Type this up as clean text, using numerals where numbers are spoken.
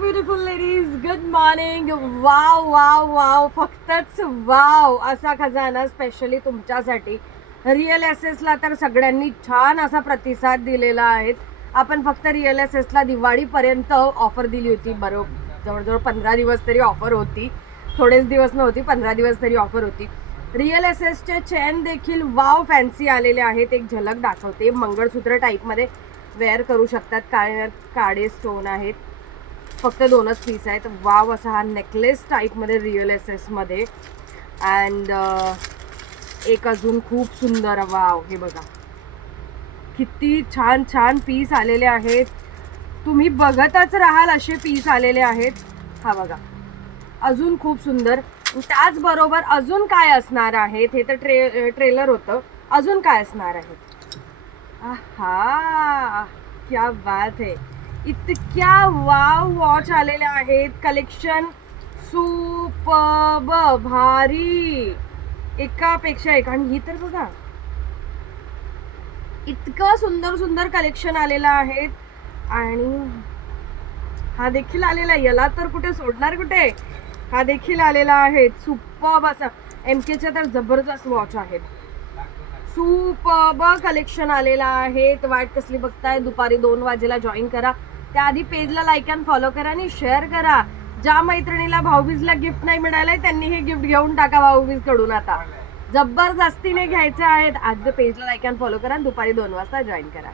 Beautiful ladies, good morning. Wow wow wow, फक्तच wow असा खजाना स्पेशली तुमच्यासाठी. रिअल एसेसला तर सगळ्यांनी छान असा प्रतिसाद दिलेला आहे. आपण फक्त रिअल एसेसला दिवाळीपर्यंत ऑफर दिली होती. बरोबर जवळजवळ 15 दिवस तरी ऑफर होती. थोडेच दिवस नव्हती, 15 दिवस तरी ऑफर होती. रिअल एसेसचे चेन देखील वाव फॅन्सी आलेले आहेत. एक झलक दाखवते. मंगळसूत्र टाईपमध्ये वेअर करू शकतात. काळे स्टोन आहेत. फक्त 2च पीस आहेत. वाव असा हा नेकलेस टाईपमध्ये रिअल एसेसमध्ये. अँड एक अजून खूप सुंदर वाव. हे बघा किती छान छान पीस आलेले आहेत. तुम्ही बघतच राहाल असे पीस आलेले आहेत. हा बघा अजून खूप सुंदर. त्याचबरोबर अजून काय असणार आहे हे तर ट्रेलर होतं. अजून काय असणार आहे. आहा क्या बात है. इतक्या वाव वॉच आलेले आहेत. कलेक्शन सुपर्ब, भारी, एकापेक्षा एक. आणि ही तर बघा इतकं सुंदर सुंदर कलेक्शन आलेलं आहे. आणि हा देखील आलेला आहे. याला तर कुठे सोडणार कुठे. हा देखील आलेला आहे. सुपर्ब असा MKच्या तर जबरदस्त वॉच आहेत. सुपर्ब कलेक्शन आलेला आहे. वाट कसली बघताय. दुपारी 2 वाजेला जॉईन करा. त्याआधी पेजला लाईक अँड फॉलो करा आणि शेअर करा. ज्या मैत्रिणीला भाऊबीजला गिफ्ट नाही मिळालंय त्यांनी हे गिफ्ट घेऊन टाका भाऊबीज कडून. आता जबरदस्तीने घ्यायचे आहेत. आज पेजला लाईक अँड फॉलो करा. दुपारी 2 वाजता जॉईन करा.